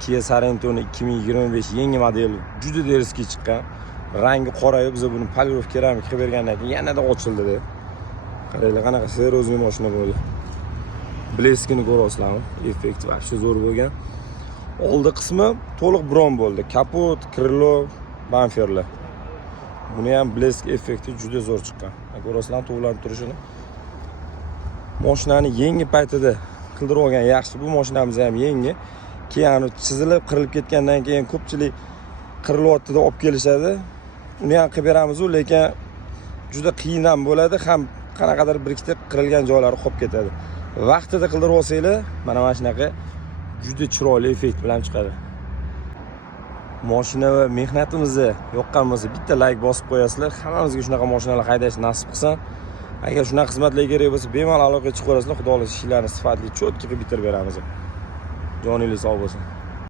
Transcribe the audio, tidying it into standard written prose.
Kia Sorentoni 2025 yangi model juda derski chiqqan. Rangi qorayib, biz buni polirof keramik qilib bergandan keyin yanada ochildi-da. Qaranglar, qanaqa serozli mashina bo'ldi. Bleskini ko'rasizlarmi? Effekt вообще zo'r bo'lgan. Oldi qismi to'liq brom bo'ldi. Kapot, krilo, bamferlar. Buni ham blesk effekti juda zo'r chiqqan. Ko'rasizlar to'g'lanib turishini. Mashinani yangi paytida qildirib olgan yaxshi. Bu mashinamiz ham yangi. Keyin chizilib, qirilib ketgandan keyin ko'pchilik qirilyapti-da olib kelishadi. Uni ham qilib beramiz, lekin juda qiyin ham bo'ladi, ham qanaqadir bir ikkita qirilgan joylari qolib ketadi. Vaqtida qildirib olsanglar, mana shunaqa juda chiroyli effekt bilan chiqadi. Mashina va mehnatimizni yoqqan bo'lsa, bitta like bosib qo'yasizlar. Hammamizga shunaqa mashinalar haydash nasib qilsin. Agar shunaqa xizmatlar kerak bo'lsa, bemalol aloqa chiqib qo'yasizlar. Xudo xohlasa ishlarni sifatli, cho'tki qilib bitirib beramiz. Joningiz sog' bo'lsin.